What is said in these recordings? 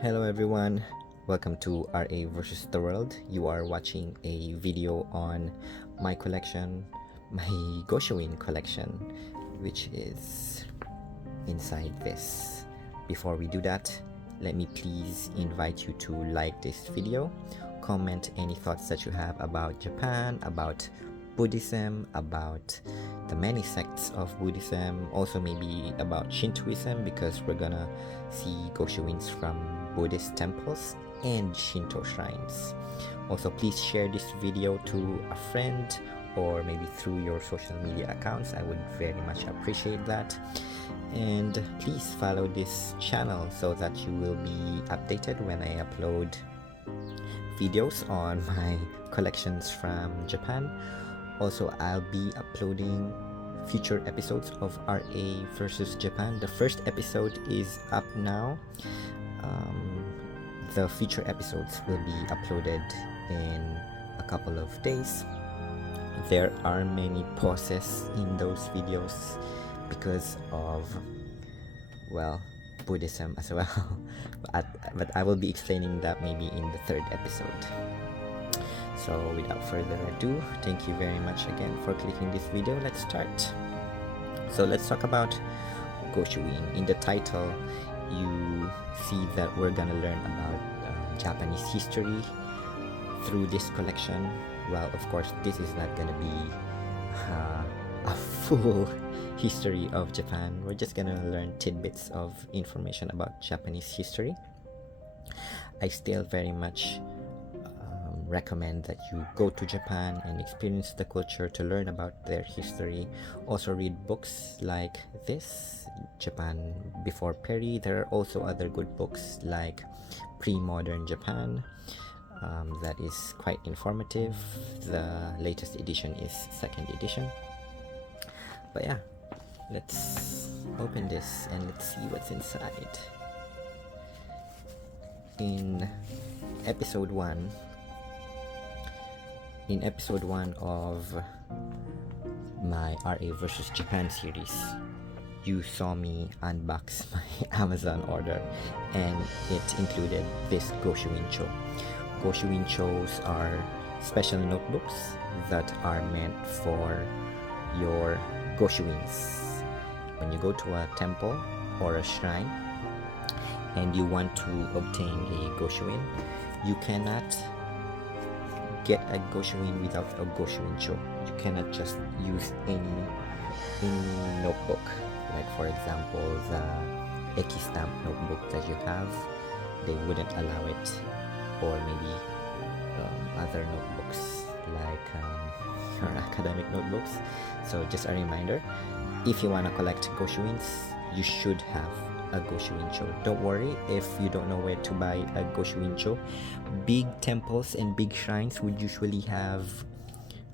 Hello everyone, welcome to RA versus the World. You are watching a video on my collection, my Goshuin collection, which is inside this. Before we do that, let me please invite you to like this video, comment any thoughts that you have about Japan, about Buddhism, about the many sects of Buddhism, also maybe about Shintoism, because we're gonna see Goshuins from Buddhist temples and Shinto shrines. Also, please share this video to a friend or maybe through your social media accounts. I would very much appreciate that. And please follow this channel so that you will be updated when I upload videos on my collections from Japan. Also, I'll be uploading future episodes of RA versus Japan. The first episode is up now. The future episodes will be uploaded in a couple of days. There are many pauses in those videos because of, well, Buddhism as well. But I will be explaining that maybe in the third episode. So without further ado, thank you very much again for clicking this video. Let's start. So let's talk about Goshuin. In the title, you see that we're gonna learn about Japanese history through this collection. Well, of course, this is not gonna be a full history of Japan. We're just gonna learn tidbits of information about Japanese history. I still very much recommend that you go to Japan and experience the culture to learn about their history. Also read books like this, Japan Before Perry. There are also other good books like Pre-Modern Japan, that is quite informative. The latest edition is 2nd edition. But yeah, let's open this and let's see what's inside. In episode 1 of my RA versus Japan series, you saw me unbox my Amazon order, and it included this goshuincho. Goshuinchos are special notebooks that are meant for your goshuins. When you go to a temple or a shrine and you want to obtain a goshuin, you cannot get a goshuin without a goshuincho. You cannot just use any notebook. Like for example, the Eki stamp notebook that you have, they wouldn't allow it. Or maybe other notebooks like your academic notebooks. So just a reminder, if you want to collect goshuins, you should have a goshuincho. Don't worry if you don't know where to buy a goshuincho. Big temples and big shrines would usually have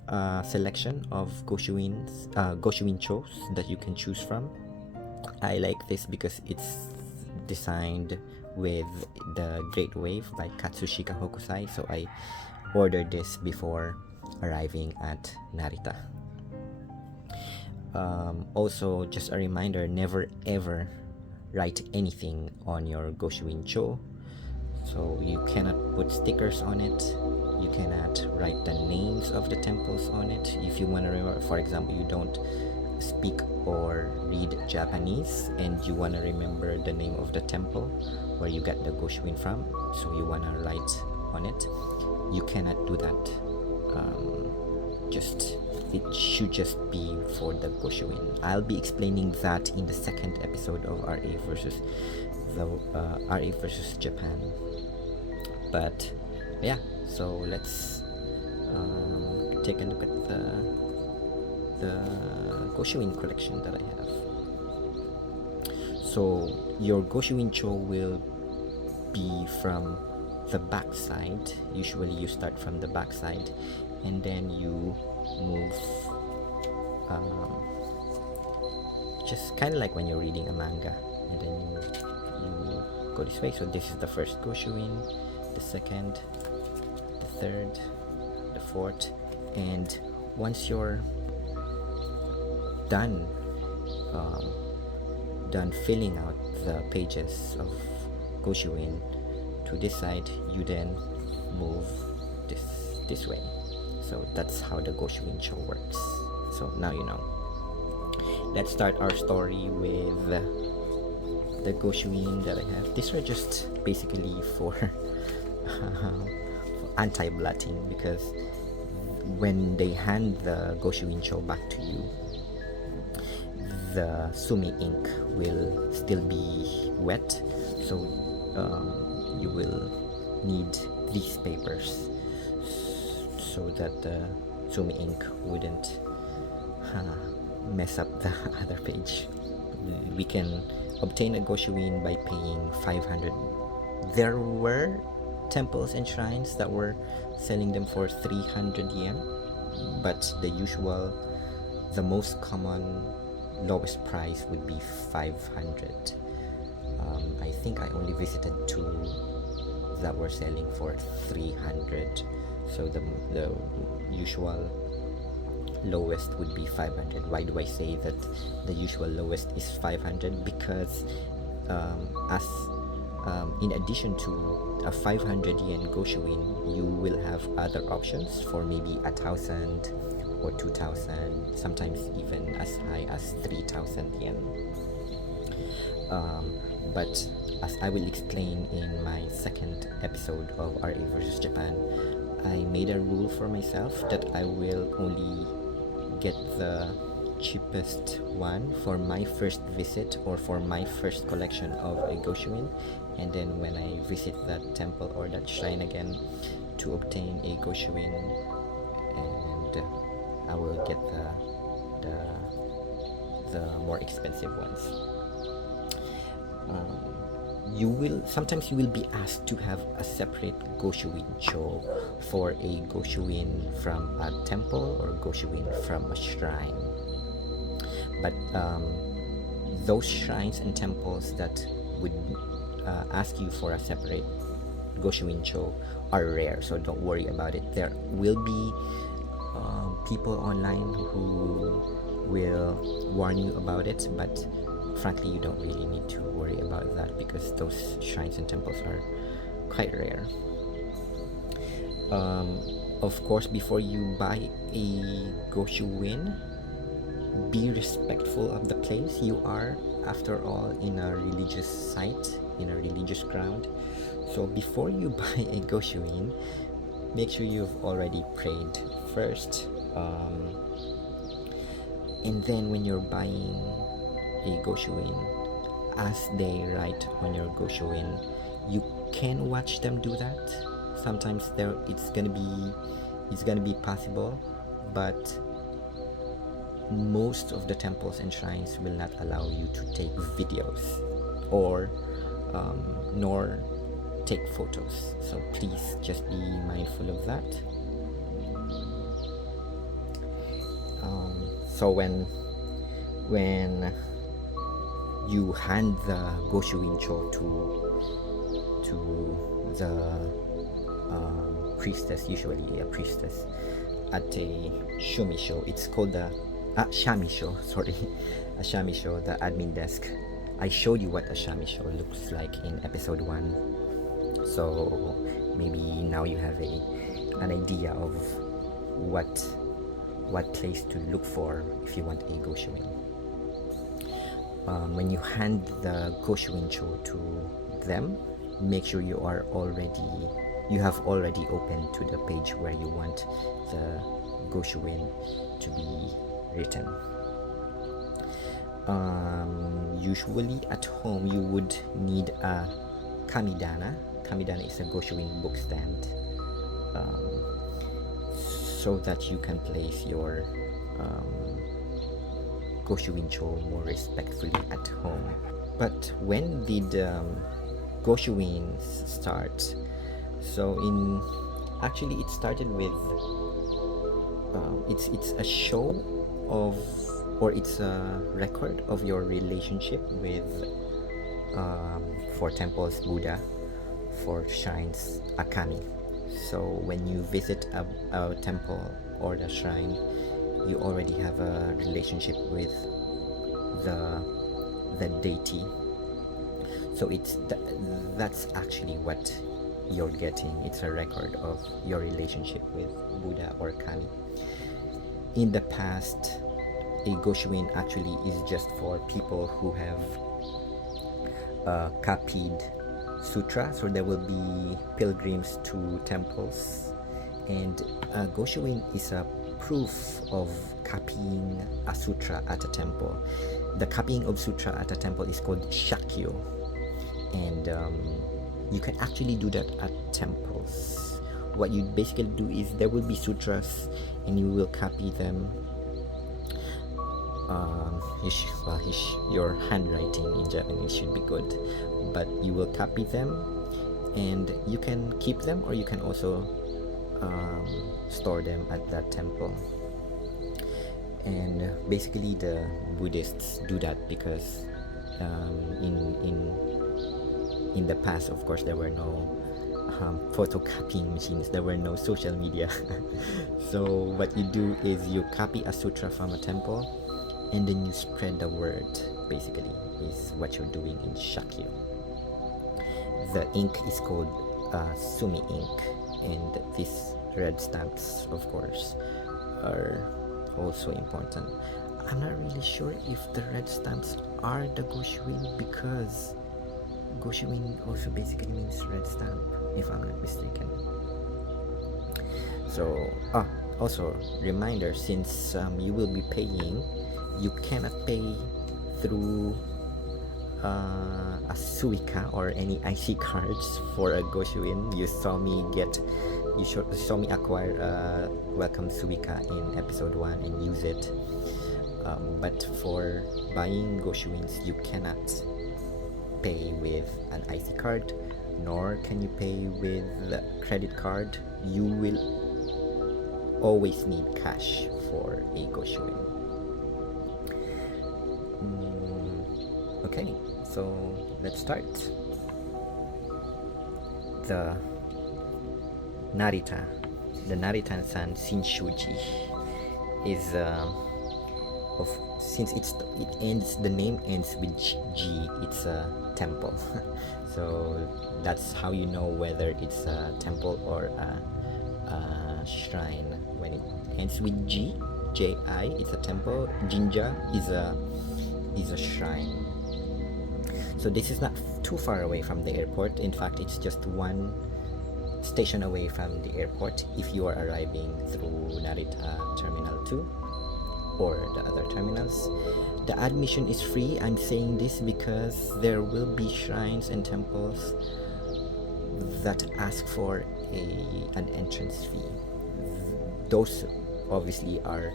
a selection of goshuinchos that you can choose from. I like this because it's designed with the Great Wave by Katsushika Hokusai, so I ordered this before arriving at Narita. Also, just a reminder, never ever write anything on your goshuincho. So you cannot put stickers on it, you cannot write the names of the temples on it. If you want to remember, for example, you don't speak or read Japanese and you want to remember the name of the temple where you get the goshuin from, so you want to write on it, you cannot do that. It should just be for the goshuin. I'll be explaining that in the 2nd episode of RA versus Japan. But yeah, so let's take a look at the goshuin collection that I have. So your goshuincho will be from the back side. Usually you start from the back side and then you move, just kind of like when you're reading a manga, and then you go this way. So this is the first goshuin, the second, the third, the fourth, and once you're done filling out the pages of goshuin to this side, you then move this way. So that's how the goshuincho works. So now you know. Let's start our story with the goshuin that I have. These are just basically for anti-blotting, because when they hand the goshuincho back to you, the sumi ink will still be wet, so you will need these papers so that the sumi ink wouldn't mess up the other page. We can obtain a goshuin by paying 500. There were temples and shrines that were selling them for 300 yen, but the most common lowest price would be 500. I think I only visited 2 that were selling for 300, so the usual lowest would be 500. Why do I say that the usual lowest is 500? Because in addition to a 500 yen goshuin, you will have other options for maybe 1,000 or 2,000, sometimes even as high as 3,000 yen. But as I will explain in my second episode of RA versus Japan, I made a rule for myself that I will only get the cheapest one for my first visit or for my first collection of a goshuin, and then when I visit that temple or that shrine again to obtain a goshuin, and I will get the more expensive ones. Sometimes you will be asked to have a separate goshuincho for a goshuin from a temple or goshuin from a shrine. But those shrines and temples that would ask you for a separate goshuincho are rare, so don't worry about it. There will be people online who will warn you about it, but frankly you don't really need to worry about that because those shrines and temples are quite rare. Of course, before you buy a goshuin, be respectful of the place. You are, after all, in a religious site, in a religious ground. So before you buy a goshuin, make sure you've already prayed first, and then when you're buying a goshuin, as they write on your goshuin, you can watch them do that. Sometimes it's gonna be possible, but most of the temples and shrines will not allow you to take videos or nor take photos, so please just be mindful of that. So when you hand the goshuincho to the priestess, usually a priestess at a shumisho, it's called the shamisho, sorry, a shamisho, the admin desk. I showed you what a shamisho looks like in episode 1, so maybe now you have an idea of what place to look for if you want a goshuin. When you hand the goshuincho to them, make sure you have already opened to the page where you want the goshuin to be written. Usually at home you would need a kamidana. Kamidana is a goshuin book stand, so that you can place your goshuincho more respectfully at home. But when did goshuins start? So actually it started with it's a show of, or it's a record of your relationship with, for temples, Buddha, for shrines, a kami. So when you visit a temple or the shrine, you already have a relationship with the deity. So that's actually what you're getting. It's a record of your relationship with Buddha or Kami. In the past, a goshuin actually is just for people who have copied sutra. So there will be pilgrims to temples, and goshuin is a proof of copying a sutra at a temple. The copying of sutra at a temple is called shakyo, and you can actually do that at temples. What you basically do is there will be sutras and you will copy them. Your handwriting in Japanese should be good, but you will copy them and you can keep them, or you can also store them at that temple. And basically the Buddhists do that because in the past, of course, there were no photocopying machines, there were no social media. So what you do is you copy a sutra from a temple and then you spread the word, basically, is what you're doing in Shakyo. The ink is called Sumi ink, and these red stamps, of course, are also important. I'm not really sure if the red stamps are the goshuin, because goshuin also basically means red stamp, if I'm not mistaken. So, also reminder, since you will be paying, you cannot pay through a suica or any IC cards for a goshuin. You saw me acquire a welcome suica in episode 1 and use it. But for buying goshuins, you cannot pay with an IC card, nor can you pay with a credit card. You will always need cash for a goshuin. Okay, so let's start. The Narita-san Shinshuji is since the name ends with G, it's a temple. So that's how you know whether it's a temple or a shrine. When it ends with G, J-I, it's a temple. Jinja is a shrine. So this is not too far away from the airport. In fact, it's just one station away from the airport if you are arriving through Narita Terminal 2 or the other terminals. The admission is free. I'm saying this because there will be shrines and temples that ask for an entrance fee. Those obviously are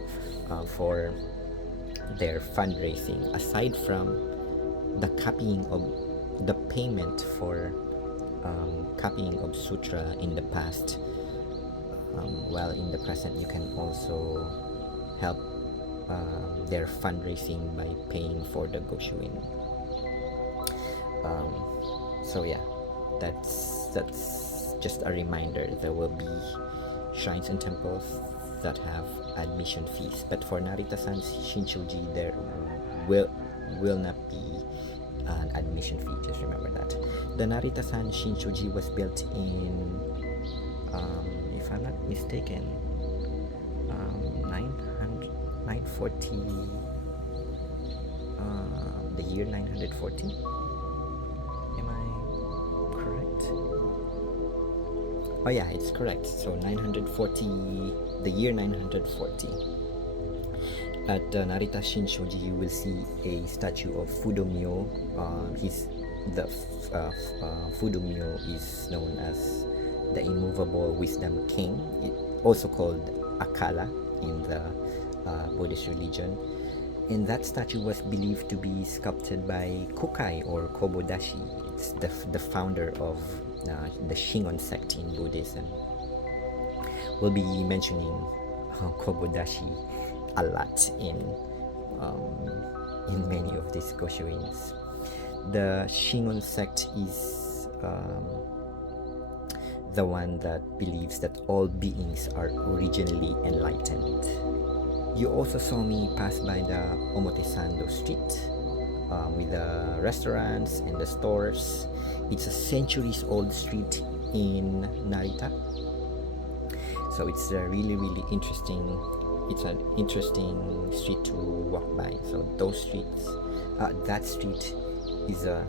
for their fundraising. Aside from the copying of the payment for copying of sutra in the past, while in the present you can also help their fundraising by paying for the goshuin. So yeah, that's just a reminder. There will be shrines and temples that have admission fees, but for Narita-san Shinshuji there will not be an admission fee. Just remember that. The Narita-san Shinshuji was built in, if I'm not mistaken, 940, the year 940. Am I correct? Oh yeah, it's correct. So 940, the year 940. At Narita Shinshuji, you will see a statue of Fudomyo. Fudomyo is known as the immovable wisdom king, also called Akala in the Buddhist religion. And that statue was believed to be sculpted by Kukai or Kobodashi. It's the founder of the Shingon sect in Buddhism. We'll be mentioning Kobodashi a lot in many of these goshuins. The Shingon sect is the one that believes that all beings are originally enlightened. You also saw me pass by the Omotesando street with the restaurants and the stores. It's a centuries old street in Narita, so it's a really interesting. It's an interesting street to walk by. So those streets, that street is a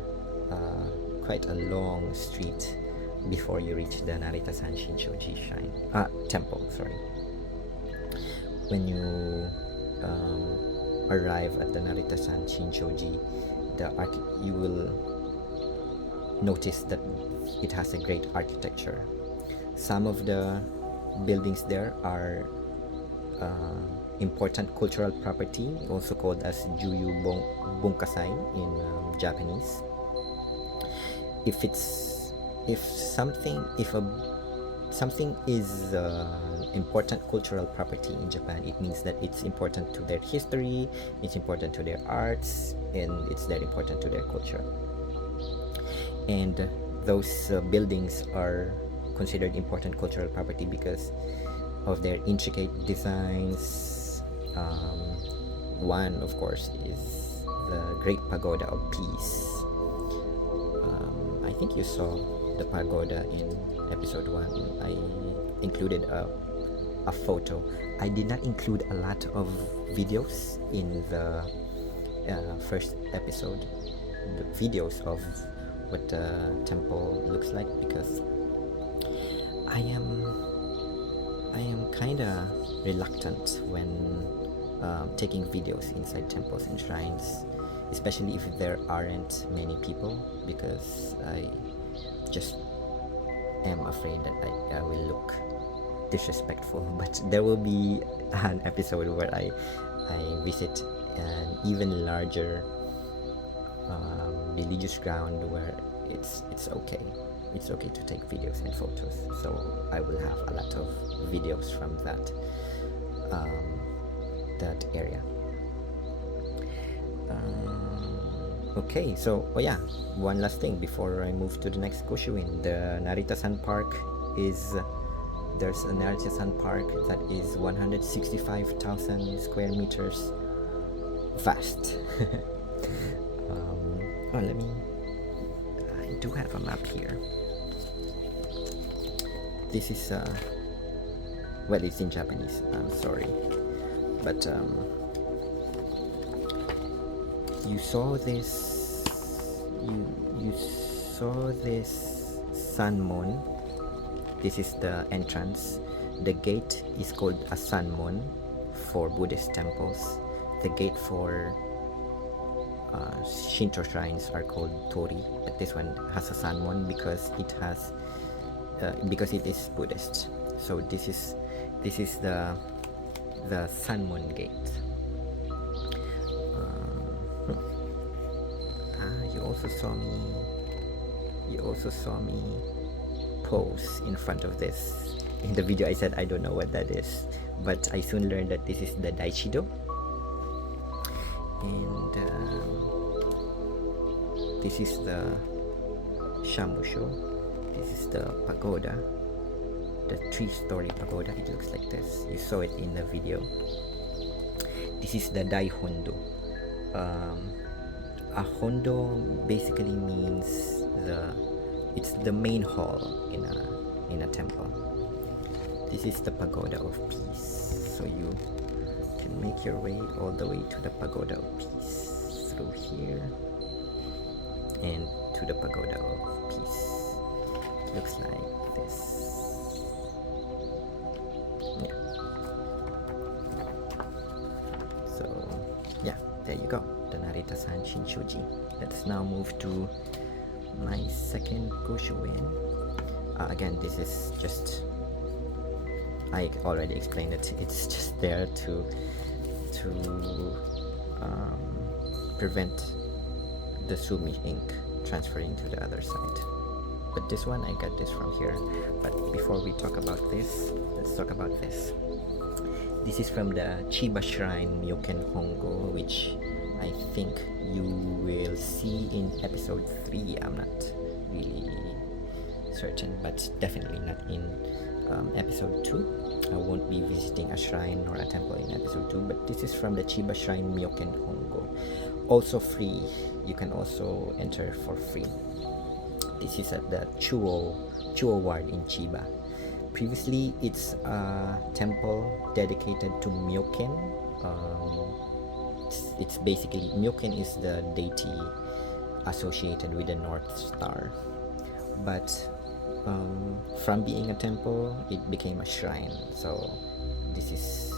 quite a long street before you reach the Narita-san Shinchoji shrine, temple. Sorry. When you arrive at the Narita-san Shinchoji, you will notice that it has a great architecture. Some of the buildings there are important cultural property, also called as Juyu Bunkasai in Japanese. If something is important cultural property in Japan, it means that it's important to their history, it's important to their arts, and it's very important to their culture. And those buildings are considered important cultural property because of their intricate designs. One, of course, is the Great Pagoda of Peace. I think you saw the pagoda in episode 1. I included a photo. I did not include a lot of videos in the first episode, the videos of what the temple looks like, because I am kinda reluctant when taking videos inside temples and shrines, especially if there aren't many people, because I just am afraid that I will look disrespectful. But there will be an episode where I visit an even larger religious ground where it's okay to take videos and photos, so I will have a lot of videos from that area. Okay, so one last thing before I move to the next Goshuin. The Narita-san Park there's a Narita-san Park that is 165,000 square meters vast. I do have a map here. This is well, it's in Japanese, I'm sorry, but you saw this Sanmon. This is the entrance. The gate is called a Sanmon for Buddhist temples. The gate for Shinto shrines are called Tori, but this one has a Sanmon because it is Buddhist. So this is the Sanmon gate. You also saw me pose in front of this. In the video I said I don't know what that is, but I soon learned that this is the Daichido. And this is the Shamusho. This is the pagoda, the 3-story pagoda. It looks like this. You saw it in the video. This is the Daihondo. A hondo basically means it's the main hall in a temple. This is the Pagoda of Peace. So you can make your way all the way to the Pagoda of Peace through here and to the Pagoda of Peace. It looks like this. There you go, the Narita-san Shinchoji. Let's now move to my second Goshuin. Again, this is just, I already explained it. It's just there to prevent the sumi ink transferring to the other side. But this one, I got this from here. But before we talk about this, let's talk about this. This is from the Chiba Shrine Myoken Hongo, which I think you will see in episode 3. I'm not really certain, but definitely not in episode 2. I won't be visiting a shrine or a temple in episode 2, but this is from the Chiba Shrine Myoken Hongo. also free. You can also enter for free. This is at the Chuo Ward in Chiba. Previously, it's a temple dedicated to Myoken. It's basically, Myoken is the deity associated with the North Star. But from being a temple, it became a shrine. So this is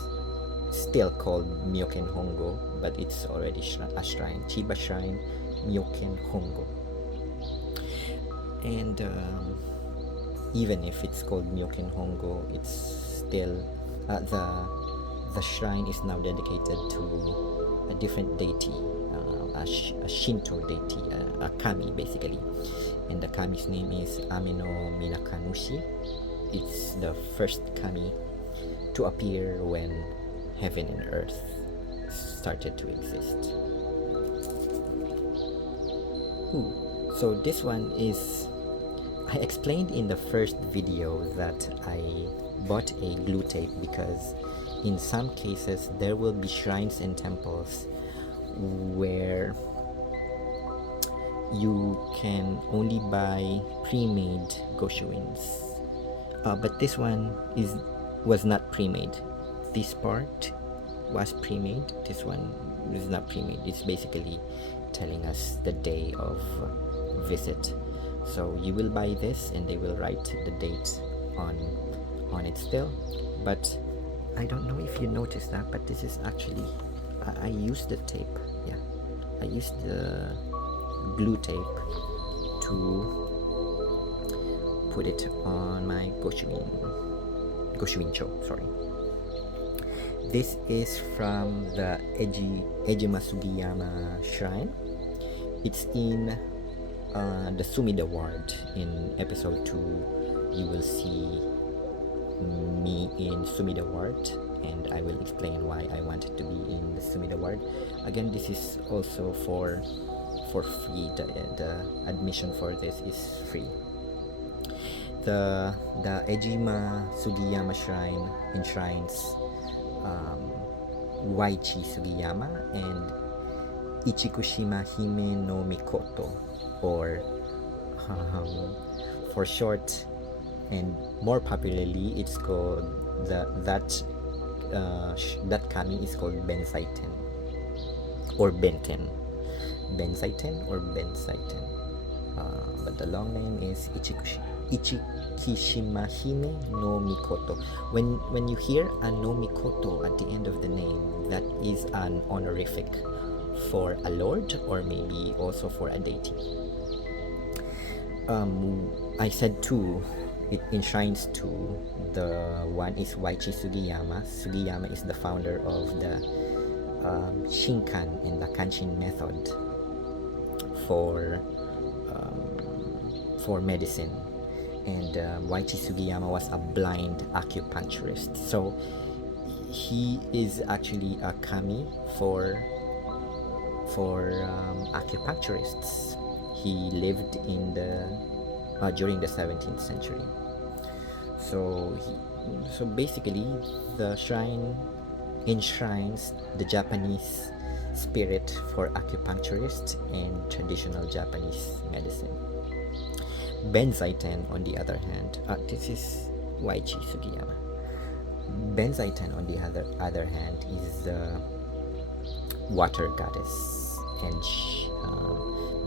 still called Myoken Hongo, but it's already a shrine. Chiba Shrine, Myoken Hongo. And even if it's called Myoken Hongo, it's still the shrine is now dedicated to a different deity, a Shinto deity, a kami basically, and the kami's name is Ameno Minakanushi. It's the first kami to appear when heaven and earth started to exist. So this one is, I explained in the first video that I bought a glue tape because in some cases there will be shrines and temples where you can only buy pre-made goshuins, but this one was not pre-made. This part was pre-made, this one is not pre-made. It's basically telling us the day of visit. So you will buy this and they will write the date on it still. But I don't know if you noticed that, but this is actually, I used the tape. Yeah, I used the glue tape to put it on my goshuincho, sorry. This is from the Ejima Sugiyama Shrine. It's in the Sumida Ward. In episode 2, you will see me in Sumida Ward, and I will explain why I wanted to be in the Sumida Ward. Again, this is also for free. The admission for this is free. The Ejima Sugiyama Shrine enshrines Waichi Sugiyama and Ichikushima Hime no Mikoto, or for short and more popularly, it's called that kami is called Bensaiten or Benten. Bensaiten or Bensaiten. But the long name is Ichikishima Hime no Mikoto. When you hear a no Mikoto at the end of the name, that is an honorific for a lord or maybe also for a deity. I said two, it enshrines two. The one is Waichi Sugiyama. Sugiyama is the founder of the Shinkan and the Kanshin method for medicine. And Waichi Sugiyama was a blind acupuncturist. So he is actually a kami for acupuncturists. He lived in during the 17th century. So basically, the shrine enshrines the Japanese spirit for acupuncturists and traditional Japanese medicine. Benzaiten, on the other hand, this is Waichi Sugiyama. Benzaiten, on the other hand, is the water goddess, and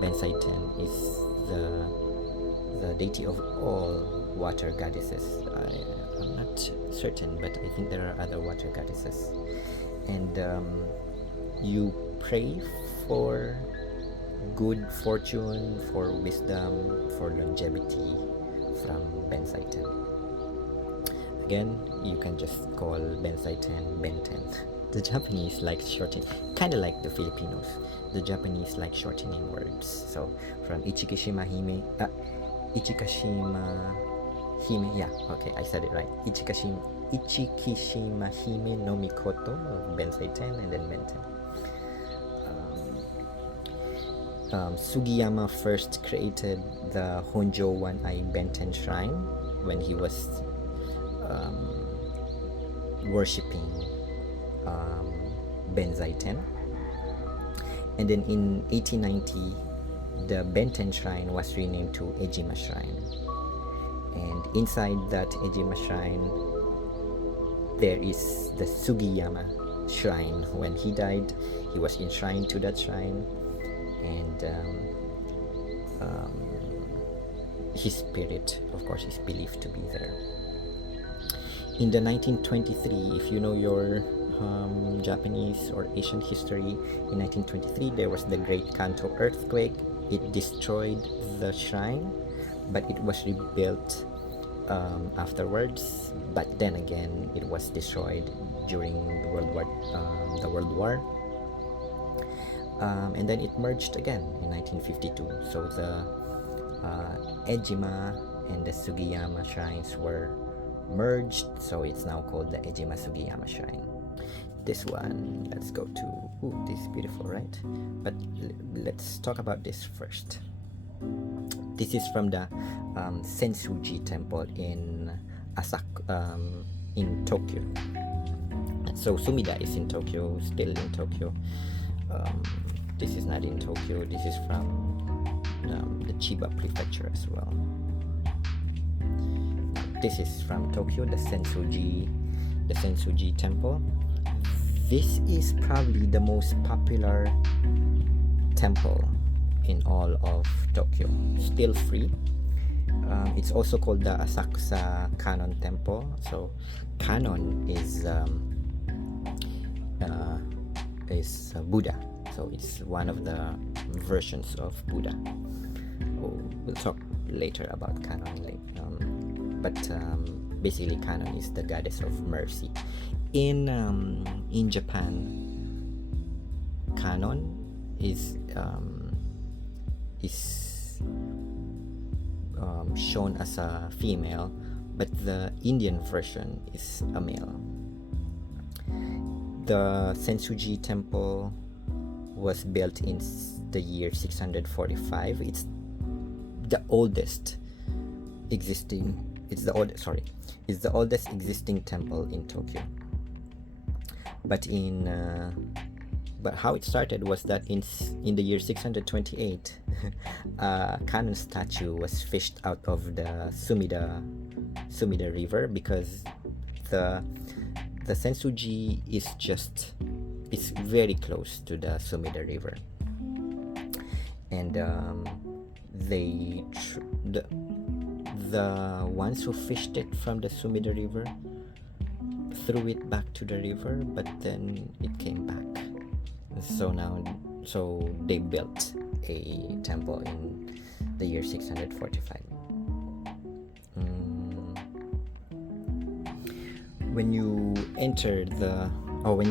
Benzaiten is the deity of all water goddesses. I'm not certain, but I think there are other water goddesses. And you pray for good fortune, for wisdom, for longevity from Benzaiten. Again, you can just call Benzaiten Benten. The Japanese like shortening, kind of like the Filipinos. The Japanese like shortening words. So from Ichikishima Hime, yeah, okay, I said it right. Ichikishima Hime no Mikoto, Benzaiten, and then Benten. Sugiyama first created the Honjo One-Eye Benten Shrine when he was worshipping Benzaiten, And then in 1890, the Benten Shrine was renamed to Ejima Shrine. And inside that Ejima Shrine, there is the Sugiyama Shrine. When he died, he was enshrined to that shrine, and his spirit, of course, is believed to be there. In the 1923, if you know your Japanese or Asian history, in 1923 there was the Great Kanto earthquake. It destroyed the shrine, but it was rebuilt afterwards. But then again, it was destroyed during the World War. And then it merged again in 1952. So the Ejima and the Sugiyama shrines were merged, so it's now called the Ejima Sugiyama Shrine. This one, let's go to, ooh, this is beautiful, right? But let's talk about this first. This is from the Sensuji temple in in Tokyo. So Sumida is in Tokyo, still in Tokyo. This is not in Tokyo, this is from the Chiba prefecture as well. This is from Tokyo, the Sensuji temple. This is probably the most popular temple in all of Tokyo. Still free. It's also called the Asakusa Kanon Temple. So Kanon is Buddha. So it's one of the versions of Buddha. Oh, we'll talk later about Kanon. But basically, Kanon is the goddess of mercy. In Japan, Kanon is shown as a female, but the Indian version is a male. The Sensuji temple was built in the year 645. It's the oldest existing. It's the oldest existing temple in Tokyo. But but how it started was that in the year 628, a Kanon statue was fished out of the Sumida River, because the Sensuji it's very close to the Sumida River, and the ones who fished it from the Sumida River threw it back to the river, but then it came back. So they built a temple in the year 645. When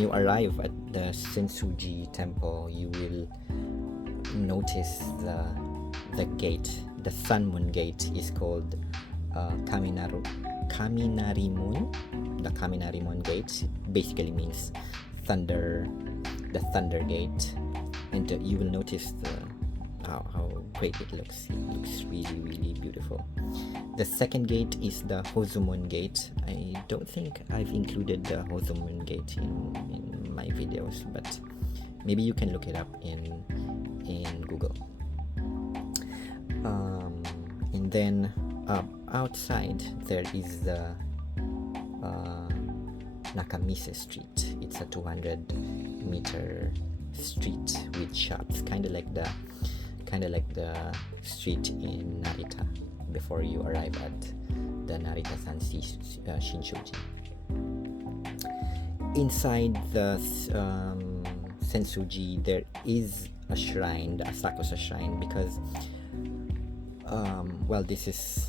you arrive at the Sensuji temple, you will notice the gate. The Sun Moon Gate is called Kaminari Moon. The Kaminari Moon Gate basically means thunder, the Thunder Gate, and you will notice how great it looks. It looks really, really beautiful. The second gate is the Hozumon Gate. I don't think I've included the Hozumon Gate in my videos, but maybe you can look it up in Google. And then outside there is the Nakamise Street. It's a 200-meter street with shops, kind of like the street in Narita before you arrive at the Narita-san Shinshoji. Inside the Sensuji, there is a shrine, the Asakusa Shrine, because this is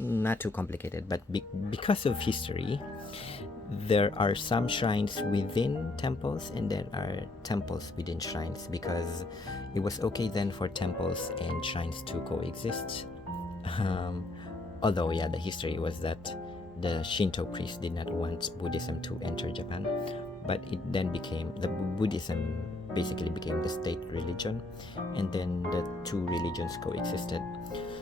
not too complicated, but because of history, there are some shrines within temples and there are temples within shrines, because it was okay then for temples and shrines to coexist. Although the history was that the Shinto priests did not want Buddhism to enter Japan, but it then Buddhism basically became the state religion, and then the two religions coexisted.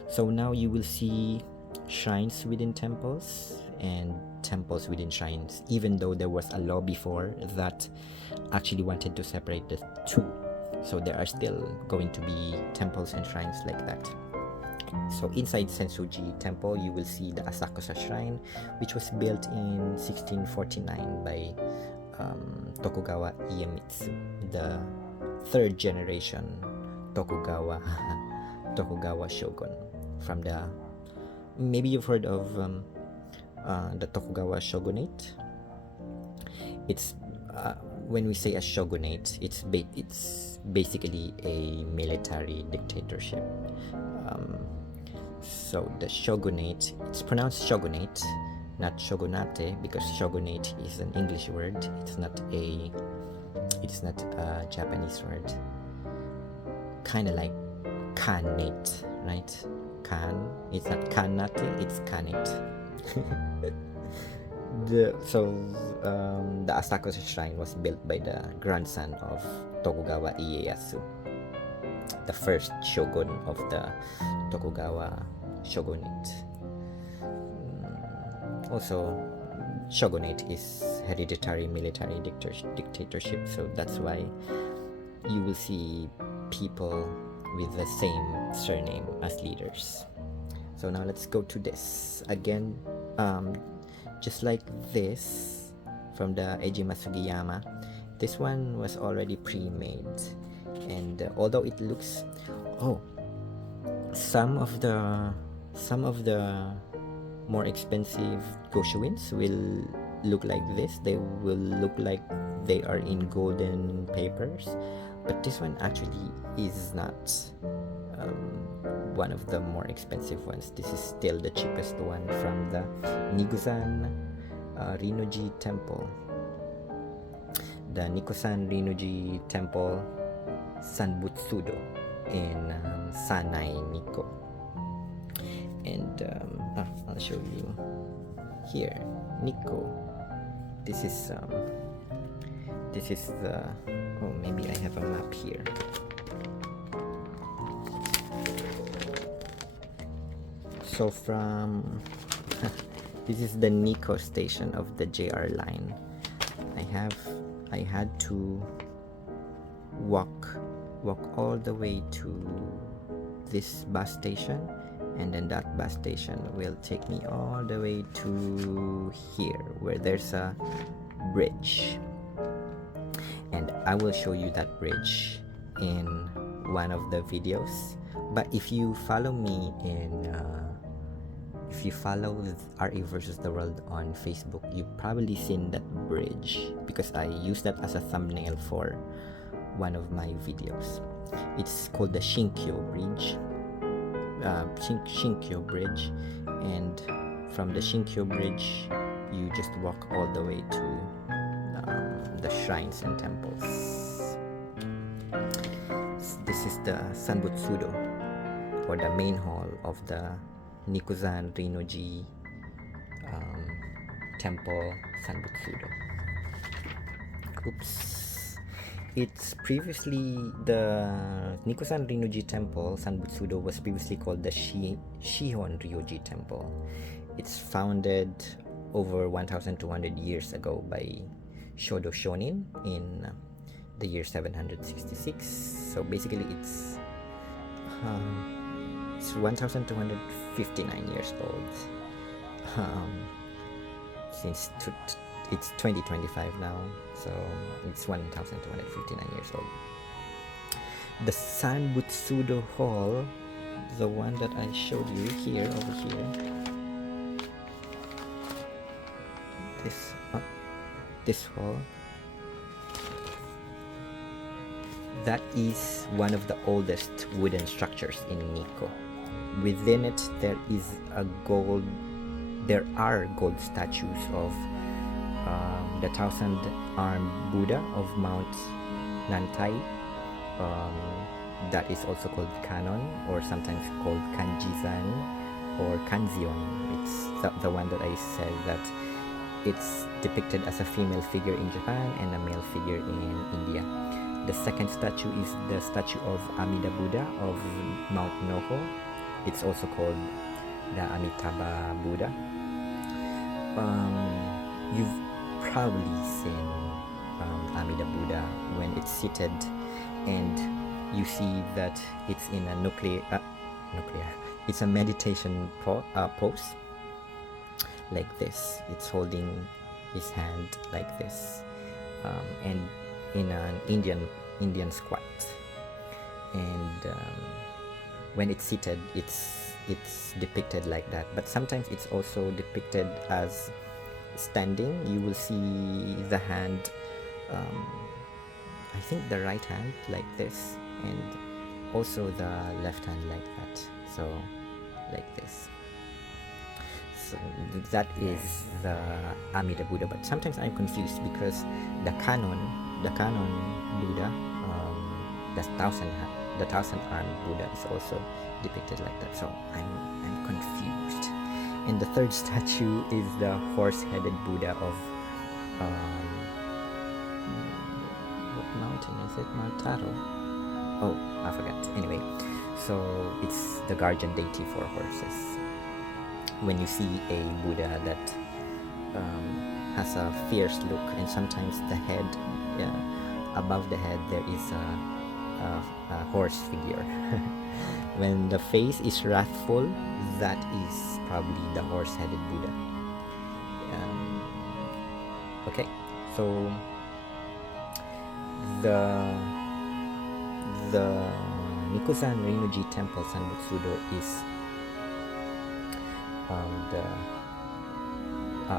So now you will see shrines within temples and temples within shrines, even though there was a law before that actually wanted to separate the two. So there are still going to be temples and shrines like that. So inside Sensuji Temple, you will see the Asakusa Shrine, which was built in 1649 by Tokugawa Iemitsu, the third generation Tokugawa shogun. From the, maybe you've heard of the Tokugawa shogunate. It's when we say a shogunate, it's basically a military dictatorship. So the shogunate, it's pronounced shogunate, not shogunate, because shogunate is an English word. It's not a Japanese word. Kind of like khanate, right? Khan. It's not khanate, it's khanate. The Asakusa Shrine was built by the grandson of Tokugawa Ieyasu, the first shogun of the Tokugawa shogunate. Also, shogunate is hereditary military dictatorship, so that's why you will see people with the same surname as leaders. So now let's go to this again. Just like this from the Ejima Sugiyama, this one was already pre-made, and although it looks, some of the more expensive goshuins will look like this. They will look like they are in golden papers, but this one actually is not one of the more expensive ones. This is still the cheapest one from the Nikusan Rinnoji Temple. The Nikusan Rinnoji Temple Sanbutsudo in Sanai, Nikko. And I'll show you here, Nikko. This is the, maybe I have a map here. So from this is the Nikko station of the JR line. I had to walk all the way to this bus station, and then that bus station will take me all the way to here where there's a bridge, and I will show you that bridge in one of the videos. But if you follow me if you follow RA versus the World on Facebook, you've probably seen that bridge because I used that as a thumbnail for one of my videos. It's called the Shinkyo Bridge. Shinkyo Bridge, and from the Shinkyo Bridge you just walk all the way to the shrines and temples. This is the Sanbutsudo, or the main hall of the Nikusan Rinnoji Temple Sanbutsudo. Oops. It's previously, the Nikusan Rinnoji Temple Sanbutsudo was previously called the Shihon Ryoji Temple. It's founded over 1,200 years ago by Shodo Shonin in the year 766. So basically it's 1,259 years old. Since it's 2025 now, so it's 1,259 years old. The Sanbutsudo Hall, the one that I showed you here, over here, this hall, that is one of the oldest wooden structures in Nikko. Within it there are gold statues of the 1,000-armed Buddha of Mount Nantai, that is also called Kanon, or sometimes called Kanjizan or Kanzion. It's the one that I said that it's depicted as a female figure in Japan and a male figure in India. The second statue is the statue of Amida Buddha of Mount Noho. It's also called the Amitabha Buddha. You've probably seen Amida Buddha when it's seated and you see that it's in a it's a meditation pose, like this. It's holding his hand like this, and in an Indian squat. And when it's seated, it's depicted like that. But sometimes it's also depicted as standing. You will see the hand, I think the right hand like this, and also the left hand like that. So like this. So that is the Amida Buddha. But sometimes I'm confused because the canon Buddha, the thousand armed Buddha is also depicted like that. So I'm confused. And the third statue is the horse-headed Buddha of what mountain is it? Mount Taro? Oh, I forgot. Anyway, so it's the guardian deity for horses. When you see a Buddha that has a fierce look, and sometimes the head, above the head there is a horse figure. When the face is wrathful, that is probably the horse-headed Buddha. Okay, so the Nikusan Rinpoche Temple Sanbutsudo is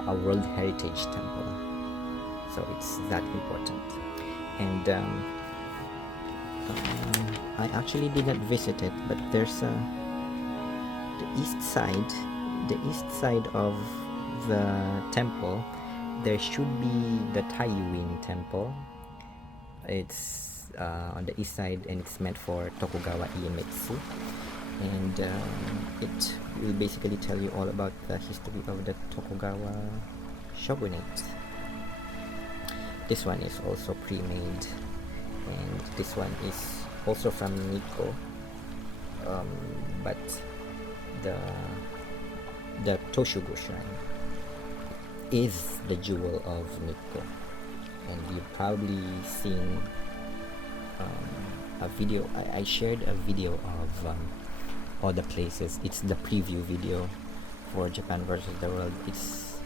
a World Heritage Temple, so it's that important. And I actually did not visit it, but there's the east side of the temple. There should be the Taiyuin temple. It's on the east side, and it's meant for Tokugawa Iemitsu. And it will basically tell you all about the history of the Tokugawa shogunate. This one is also pre-made, and this one is also from Nikko, but the Toshugo shrine is the jewel of Nikko. And you've probably seen a video. I shared a video of all the places. It's the preview video for Japan versus the World. It's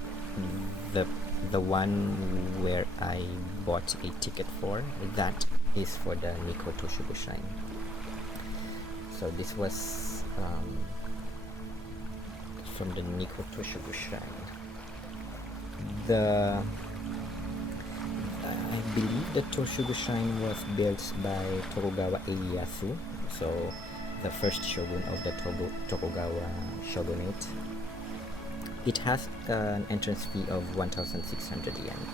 the one where I bought a ticket for. That is for the Nikko Toshugo shrine. So this was from the Nikko Toshugo shrine. I believe the Toshugo shrine was built by Tokugawa Ieyasu, so the first shogun of the Tokugawa shogunate. It has an entrance fee of 1,600 yen,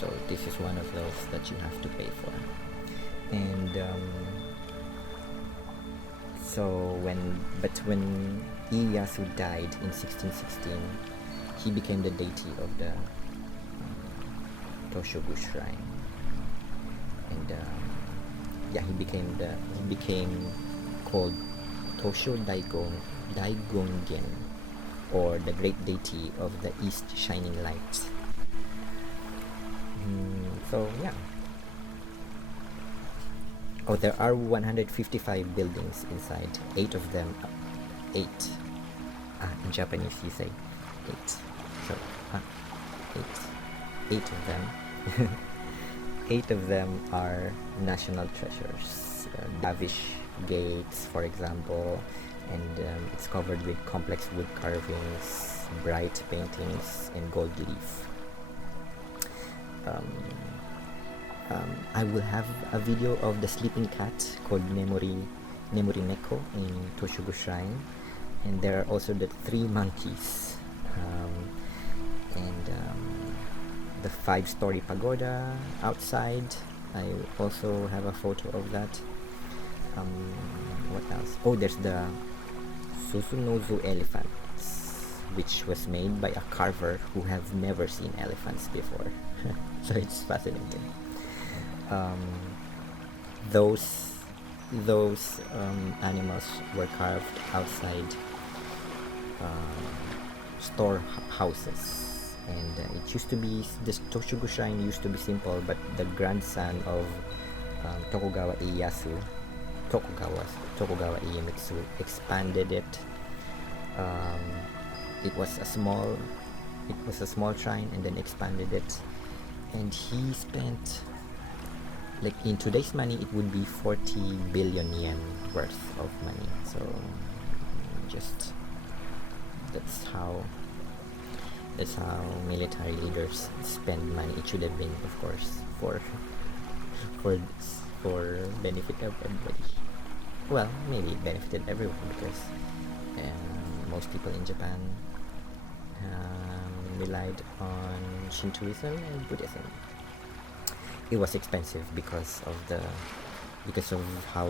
so this is one of those that you have to pay for. And when Ieyasu died in 1616, he became the deity of the Toshugo shrine, and he became called Tosho Daigongen, or the great deity of the east shining light. So yeah. Oh, there are 155 buildings inside. 8 of them. 8. In Japanese you say 8. So 8. 8 of them. 8 of them are national treasures. Davish gates, for example, and it's covered with complex wood carvings, bright paintings, and gold leaf. I will have a video of the sleeping cat called Memory Neko in Toshugo Shrine, and there are also the 3 monkeys, and the 5-story pagoda outside. I also have a photo of that. What else? Oh, there's the Susunozu elephants, which was made by a carver who have never seen elephants before. So it's fascinating. Those animals were carved outside storehouses, and it used to be, this Toshugo shrine used to be simple, but the grandson of Tokugawa Ieyasu, Tokugawa Iemitsu expanded it. Um, it was a small shrine and then expanded it, and he spent, like, in today's money it would be 40 billion yen worth of money. So just that's how military leaders spend money. It should have been, of course, for benefit of everybody. Well, maybe it benefited everyone because most people in Japan relied on Shintoism and Buddhism. It was expensive because of how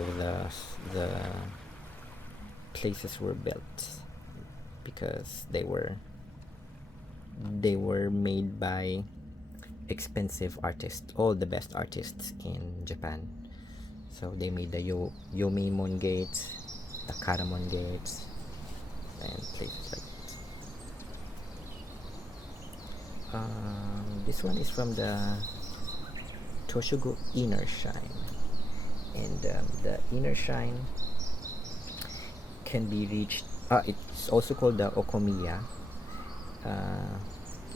the places were built, because they were made by expensive artists, all the best artists in Japan. So they made the Yomeimon Gate, the Karamon Gate, and places like that. This one is from the Toshugo Inner Shrine, and the Inner Shrine can be reached. It's also called the Okomiya.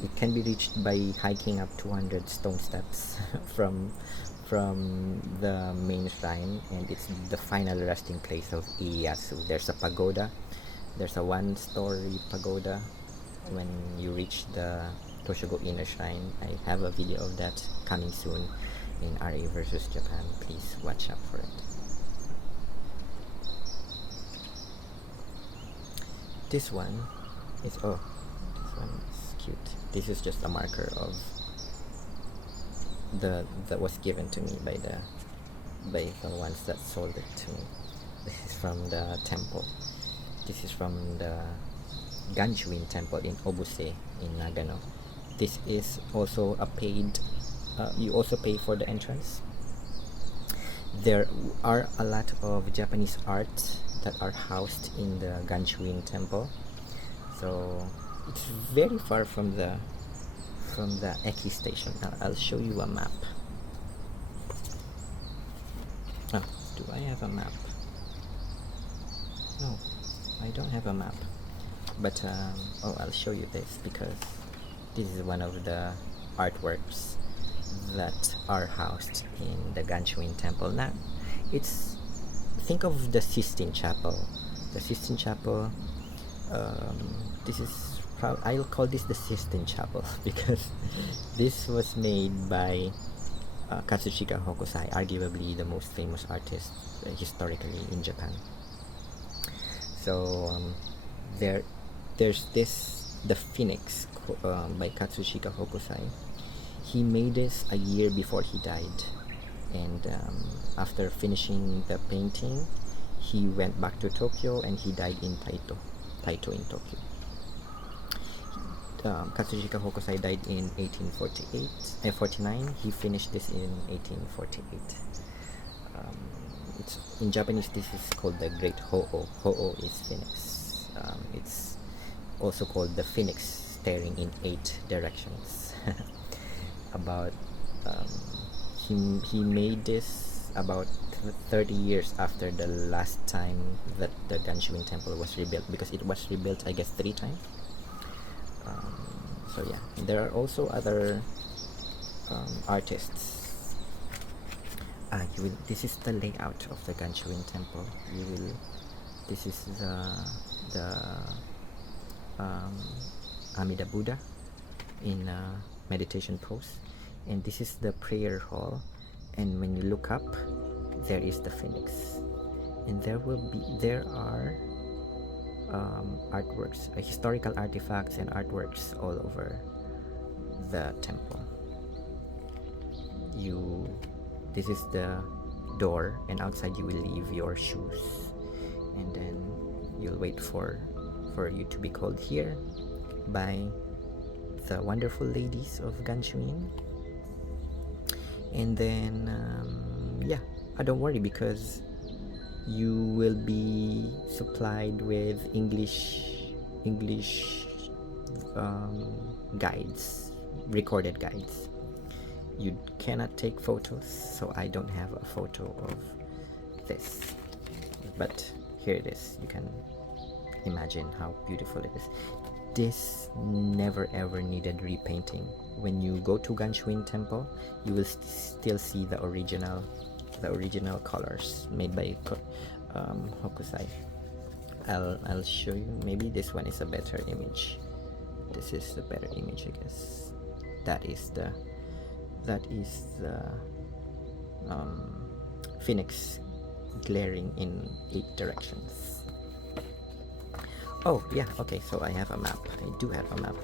It can be reached by hiking up 200 stone steps from the main shrine, and it's the final resting place of Ieyasu. There's a pagoda. There's a one-story pagoda when you reach the Toshugo Inner Shrine. I have a video of that coming soon in RA versus Japan. Please watch out for it. This one is cute. This is just a marker of that was given to me by the ones that sold it to me. This is from the temple. This is from the Goshuin temple in Obuse in Nagano. This is also a paid, you also pay for the entrance. There are a lot of Japanese art that are housed in the Goshuin temple. So it's very far from the Eki station. I'll show you a map. Do I have a map? No, I don't have a map. But I'll show you this, because this is one of the artworks that are housed in the Goshuin temple. Now, think of the Sistine Chapel. The Sistine Chapel. This is I'll call this the Sistine Chapel because this was made by Katsushika Hokusai, arguably the most famous artist historically in Japan. So there's the Phoenix by Katsushika Hokusai. He made this a year before he died, and after finishing the painting, he went back to Tokyo and he died in Taito in Tokyo. Katsushika Hokusai died in 1849. He finished this in 1848. It's in Japanese. This is called the Great Ho-Oh. Ho-Oh is Phoenix. It's also called the Phoenix staring in 8 directions. About he made this about 30 years after the last time that the Goshuin temple was rebuilt, because it was rebuilt, I guess, 3 times. So yeah, and there are also other artists. This is the layout of the Goshuin temple. This is the Amida Buddha in meditation pose, and this is the prayer hall. And when you look up, there is the Phoenix, and there are artworks, historical artifacts and artworks all over the temple. This is the door, and outside you will leave your shoes, and then you'll wait for you to be called here by the wonderful ladies of Goshuin. And then don't worry, because you will be supplied with English guides, recorded guides, you cannot take photos, so I don't have a photo of this, but here it is. You can imagine how beautiful it is. This never ever needed repainting. When you go to Goshuin temple, you will still see the original colors made by Hokusai. I'll show you. Maybe this one is a better image. This is the better image, I guess. That is the phoenix glaring in 8 directions. Oh yeah, okay, so I have a map. I do have a map.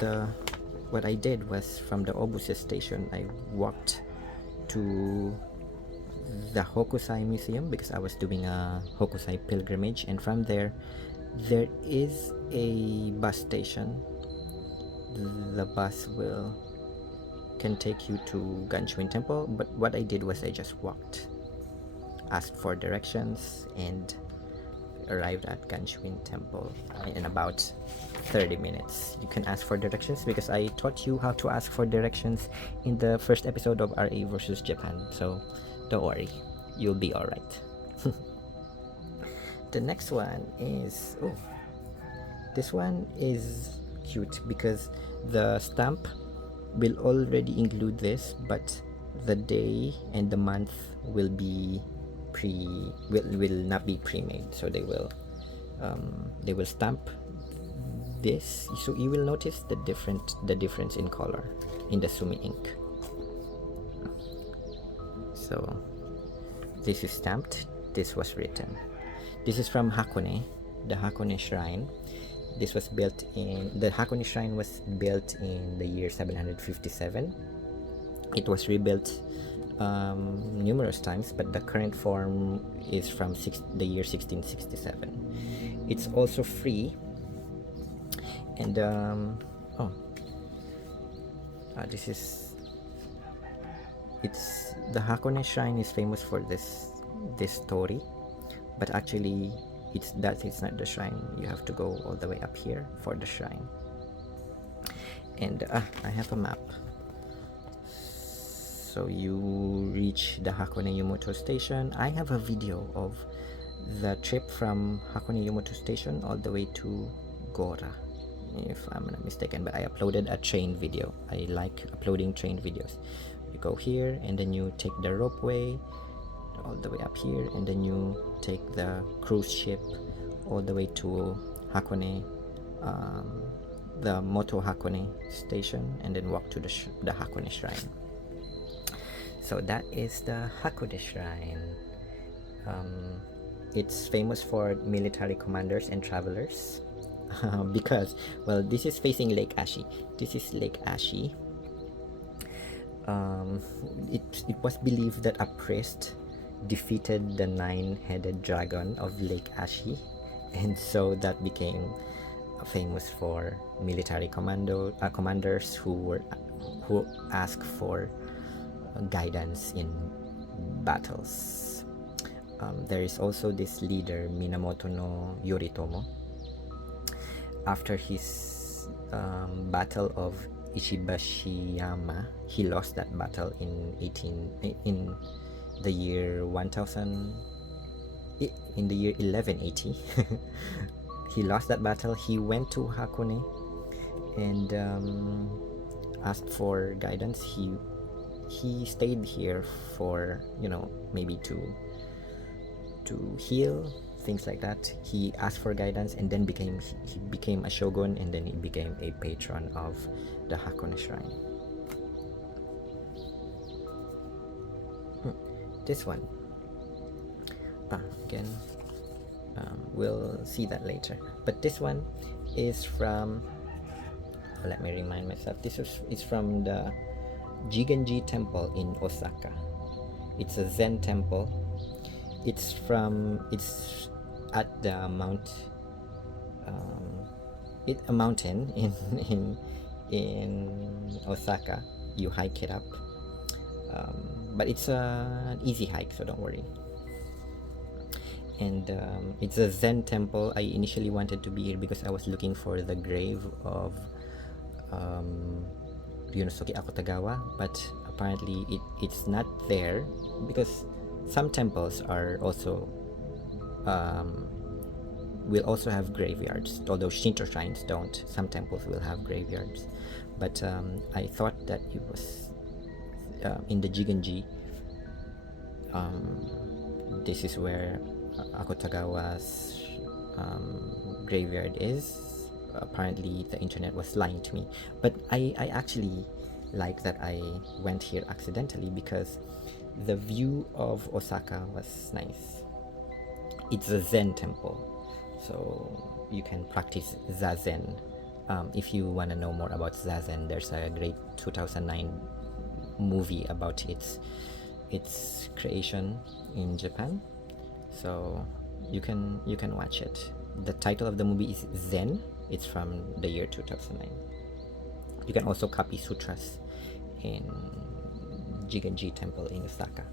So what I did was, from the Obuse station, I walked to the Hokusai Museum because I was doing a Hokusai pilgrimage, and from there is a bus station. The bus can take you to Goshuin temple, but what I did was I just walked, asked for directions, and arrived at Goshuin temple in about 30 minutes. You can ask for directions because I taught you how to ask for directions in the first episode of RA versus Japan, so don't worry, you'll be alright. The next one is, oh, this one is cute because the stamp will already include this, but the day and the month will be will not be pre-made, so they will stamp this, so you will notice the difference in color in the Sumi ink. So this is stamped, this was written. This is from Hakone, the Hakone shrine. This was built in, the Hakone shrine was built in the year 757. It was rebuilt numerous times, but the current form is from the year 1667. It's also free, and this is, it's, the Hakone shrine is famous for this story, but actually it's not the shrine. You have to go all the way up here for the shrine. And I have a map. So you reach the Hakone Yumoto station. I have a video of the trip from Hakone Yumoto station all the way to Gora, if I'm not mistaken, but I uploaded a train video. I like uploading train videos. You go here, and then you take the ropeway all the way up here, and then you take the cruise ship all the way to Hakone, the Moto Hakone station, and then walk to the Hakone shrine. So that is the Hakone shrine. It's famous for military commanders and travelers because, well, this is facing Lake Ashi. This is Lake Ashi. It was believed that a priest defeated the 9-headed dragon of Lake Ashi, and so that became famous for military commanders who ask for guidance in battles. There is also this leader, Minamoto no Yoritomo. After his battle of Ishibashiyama, he lost that battle in the year 1180. He lost that battle. He went to Hakone and asked for guidance. He stayed here for, maybe to heal, things like that. He asked for guidance, and then he became a shogun, and then he became a patron of the Hakone shrine. This one, again, we'll see that later, but this one is from, let me remind myself, this is from the Jigenji temple in Osaka. It's a Zen temple. It's at the a mountain in Osaka. You hike it up, but it's an easy hike, so don't worry. and it's a Zen temple. I initially wanted to be here because I was looking for the grave of Ryunosuke Akutagawa, but apparently it's not there, because some temples are also will also have graveyards, although Shinto shrines don't. Some temples will have graveyards, but I thought that it was in the Jigenji. This is where Akutagawa's graveyard is. Apparently the internet was lying to me, but I actually like that I went here accidentally, because the view of Osaka was nice. It's a Zen temple, so you can practice Zazen. If you want to know more about Zazen, there's a great 2009 movie about its creation in Japan, so you can watch it. The title of the movie is Zen. It's from the year 2009. You can also copy sutras in Jigenji temple in Osaka.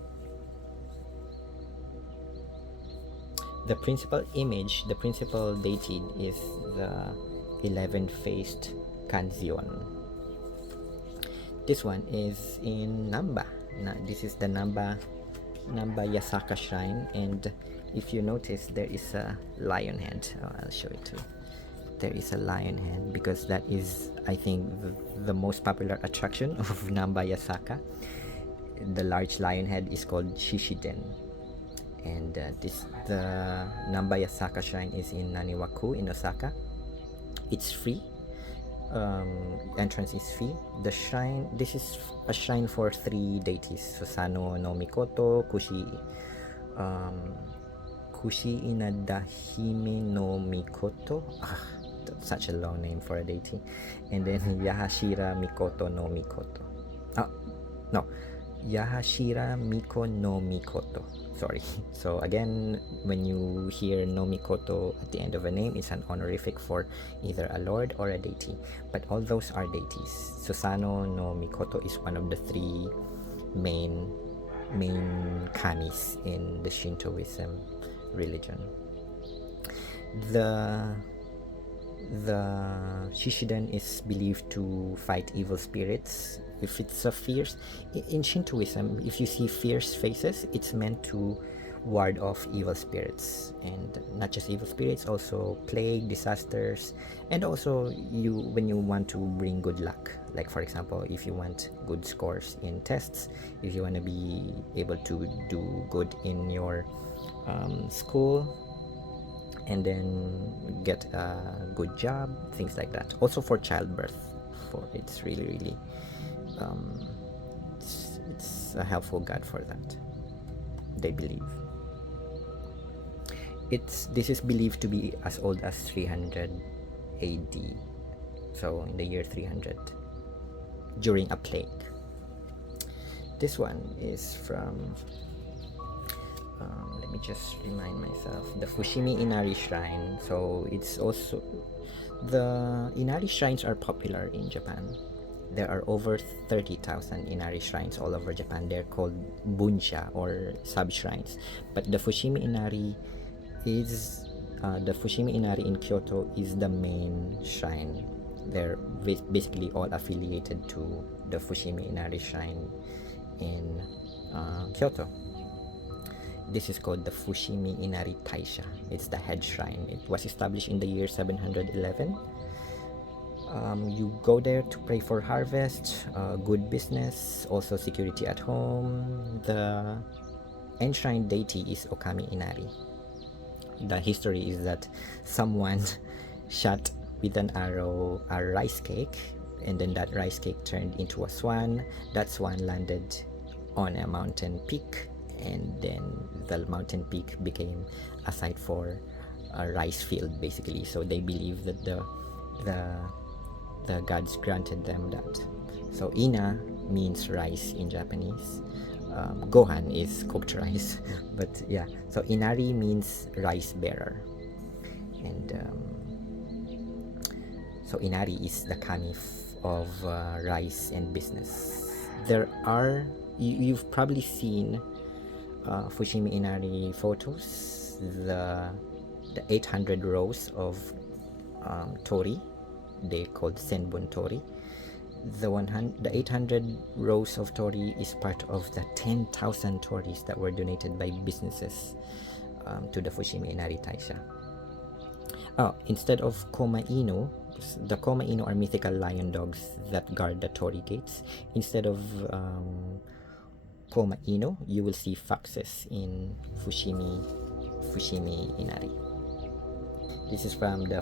The principal image, the principal deity, is the 11-faced Kanzion. This one is in Namba. This is the Namba Yasaka shrine, and if you notice, there is a lion head. I'll show it to you. There is a lion head because that is, I think, the most popular attraction of Namba Yasaka. The large lion head is called Shishiden, and the Namba Yasaka shrine is in Naniwaku in Osaka. It's free. Entrance is free. The shrine, this is a shrine for 3 deities: Susano no Mikoto, Kushi Inadahime no Mikoto. That's such a long name for a deity. And then Yahashira Mikoto no Mikoto. Yahashira Miko no Mikoto. Sorry. So again, when you hear no Mikoto at the end of a name, it's an honorific for either a lord or a deity. But all those are deities. Susano no Mikoto is one of the 3 main kamis in the Shintoism religion. The Shishiden is believed to fight evil spirits. If it's a fierce, in Shintoism, if you see fierce faces, it's meant to ward off evil spirits, and not just evil spirits, also plague, disasters, and also when you want to bring good luck. Like, for example, if you want good scores in tests, if you want to be able to do good in your school, and then get a good job, things like that. Also for childbirth, it's really it's a helpful god for that, they believe. This is believed to be as old as 300 AD, so in the year 300, during a plague. This one is from let me just remind myself, the Fushimi Inari Shrine. So it's also, the Inari shrines are popular in Japan. There are over 30,000 Inari shrines all over Japan. They're called bunsha, or sub-shrines. But the Fushimi Inari is the Fushimi Inari in Kyoto is the main shrine. They're basically all affiliated to the Fushimi Inari Shrine in Kyoto. This is called the Fushimi Inari Taisha. It's the head shrine. It was established in the year 711. You go there to pray for harvest, good business, also security at home. The enshrined deity is Okami Inari. The history is that someone shot with an arrow a rice cake, and then that rice cake turned into a swan. That swan landed on a mountain peak, and then the mountain peak became a site for a rice field, basically. So they believe that the gods granted them that. So Ina means rice in Japanese. Gohan is cooked rice, but yeah. So Inari means rice bearer, and so Inari is the kami of rice and business. There are, you've probably seen Fushimi Inari photos. the 800 rows of tori. They called senbun tori. The 800 rows of tori is part of the 10,000 toris that were donated by businesses to the Fushimi Inari Taisha. Oh, instead of Koma Inu, the Koma Inu are mythical lion dogs that guard the tori gates. Instead of Koma Inu, you will see foxes in Fushimi Inari. This is from the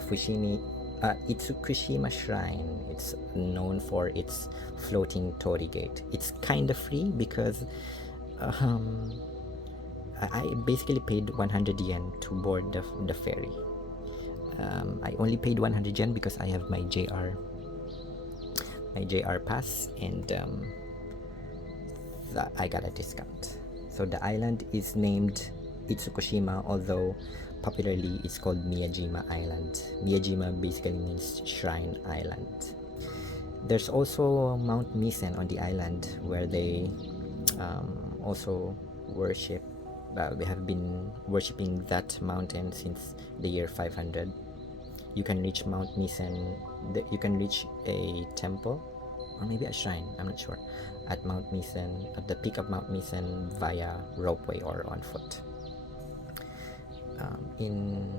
Itsukushima Shrine. It's known for its floating tori gate. It's kind of free because I basically paid 100 yen to board the ferry. I only paid 100 yen because I have my JR pass, and I got a discount. So the island is named Itsukushima, although popularly it's called Miyajima Island. Miyajima basically means shrine island. There's also Mount Misen on the island where they also worship. We have been worshipping that mountain since the year 500. You can reach Mount Misen. You can reach a temple or maybe a shrine, I'm not sure, at Mount Misen, at the peak of Mount Misen via ropeway or on foot. In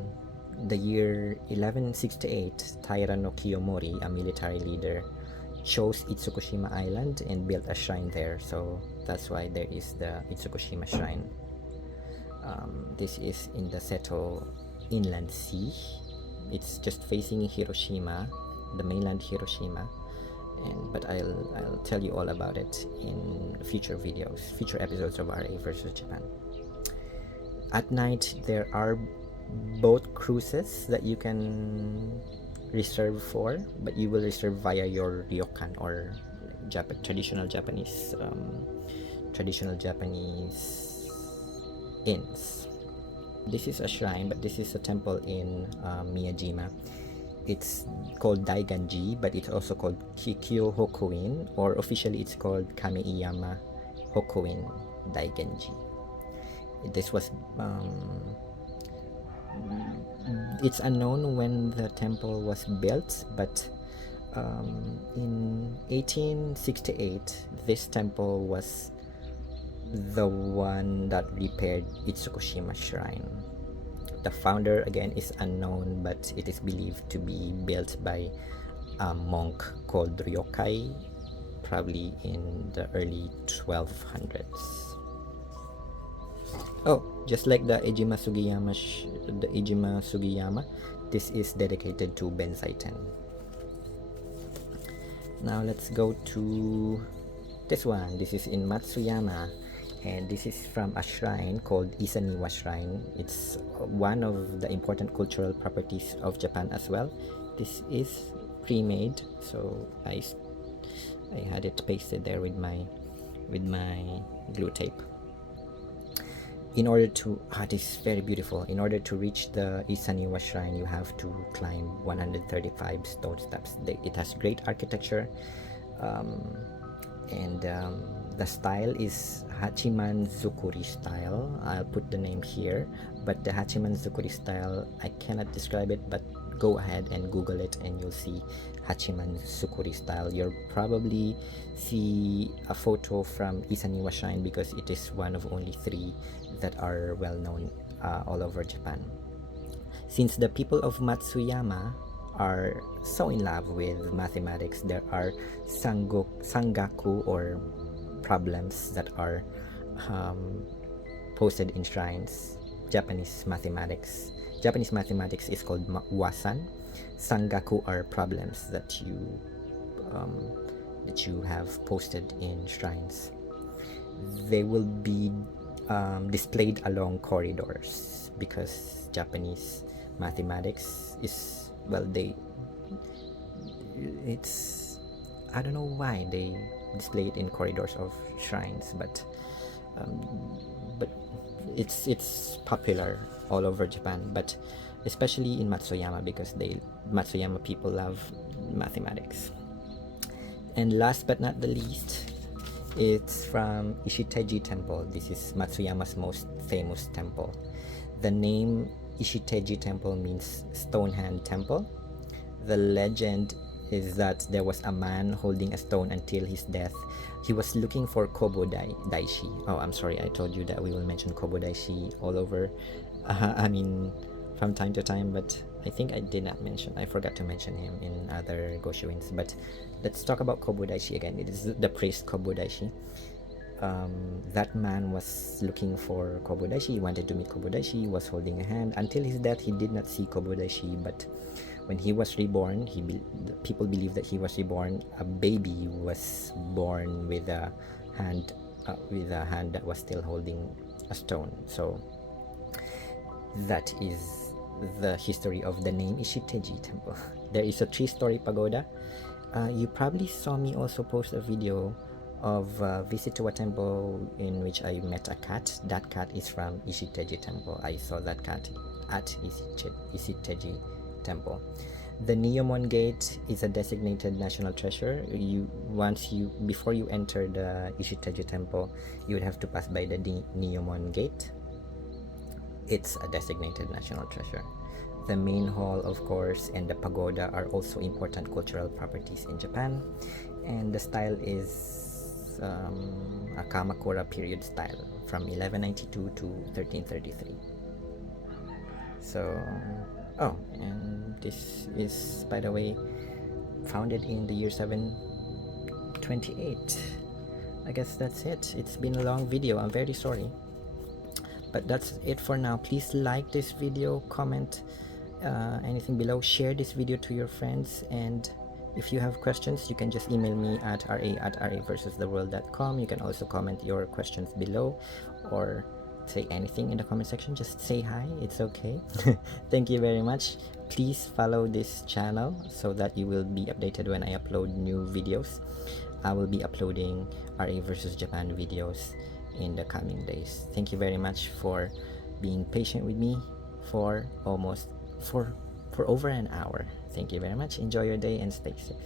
the year 1168, Taira no Kiyomori, a military leader, chose Itsukushima Island and built a shrine there. So that's why there is the Itsukushima Shrine. This is in the Seto Inland Sea. It's just facing Hiroshima, the mainland Hiroshima. But I'll tell you all about it in future videos, future episodes of RA versus Japan. At night, there are boat cruises that you can reserve for, but you will reserve via your ryokan or traditional Japanese inns. This is a shrine, but this is a temple in Miyajima. It's called Daiganji, but it's also called Kikyo Hokuin, or officially it's called Kameiyama Hokuin Daiganji. This was it's unknown when the temple was built, but in 1868 this temple was the one that repaired Itsukushima Shrine. The founder again is unknown, but it is believed to be built by a monk called Ryokai, probably in the early 1200s. Oh, just like the Ejima Sugiyama, this is dedicated to Benzaiten. Now let's go to this one. This is in Matsuyama, and this is from a shrine called Isaniwa Shrine. It's one of the important cultural properties of Japan as well. This is pre-made, so I had it pasted there with my glue tape. In order to, this is very beautiful. In order to reach the Isaniwa Shrine, you have to climb 135 stone steps. It has great architecture, and the style is Hachiman Zukuri style. I'll put the name here, but the Hachiman Zukuri style, I cannot describe it, but go ahead and Google it and you'll see Hachiman Zukuri style. You'll probably see a photo from Isaniwa Shrine because it is one of only 3 that are well known all over Japan. Since the people of Matsuyama are so in love with mathematics, there are sangaku or problems that are posted in shrines. Japanese mathematics is called wasan. Sangaku are problems that you have posted in shrines. They will be displayed along corridors because Japanese mathematics is, well, I don't know why they display it in corridors of shrines, but it's popular all over Japan, but especially in Matsuyama because Matsuyama people love mathematics. And last but not the least, it's from Ishiteji Temple. This is Matsuyama's most famous temple. The name Ishiteji Temple means stone hand temple. The legend is that there was a man holding a stone until his death. He was looking for Kobo Daishi. Oh, I'm sorry, I told you that we will mention Kobo Daishi all over. I mean, from time to time, but I think I did not mention. I forgot to mention him in other Goshuins. But let's talk about Kobo Daishi again. It is the priest Kobo Daishi. That man was looking for Kobo Daishi. He wanted to meet Kobo Daishi. He was holding a hand. Until his death, he did not see Kobo Daishi, but when he was reborn, people believe that he was reborn. A baby was born with a hand that was still holding a stone. So that is the history of the name Ishiteji Temple. There is a 3-story pagoda. You probably saw me also post a video of a visit to a temple in which I met a cat. That cat is from Ishiteji Temple. I saw that cat at Ishiteji Temple. The Neomon Gate is a designated national treasure. Before you enter the Ishiteji Temple, you would have to pass by the Neomon Gate. It's a designated national treasure. The main hall, of course, and the pagoda are also important cultural properties in Japan, and the style is a Kamakura period style from 1192 to 1333. So, oh, and this is, by the way, founded in the year 728. I guess that's it. It's been a long video. I'm very sorry. But that's it for now. Please like this video, comment anything below, share this video to your friends, and if you have questions, you can just email me at ra@raversustheworld.com. You can also comment your questions below or say anything in the comment section. Just say hi, it's okay. Thank you very much. Please follow this channel so that you will be updated when I upload new videos. I will be uploading RA versus Japan videos in the coming days. Thank you very much for being patient with me for over an hour. Thank you very much. Enjoy your day and stay safe.